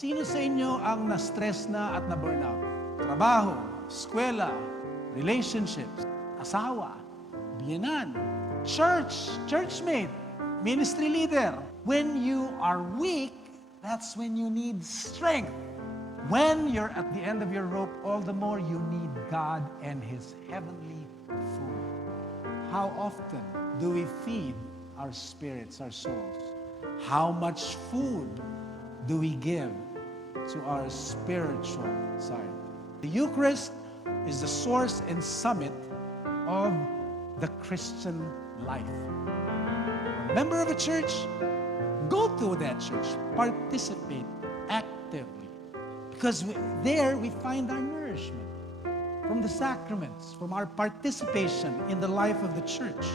Sino sa inyo ang na-stress na at na-burnout? Trabaho, eskwela, relationships, asawa, biyenan, churchmate, ministry leader. When you are weak, that's when you need strength. When you're at the end of your rope, all the more you need God and His heavenly food. How often do we feed our spirits, our souls? How much food do we give to our spiritual side? The Eucharist is the source and summit of the Christian life. A member of a church, go to that church, participate actively. Because there we find our nourishment from the sacraments, from our participation in the life of the church.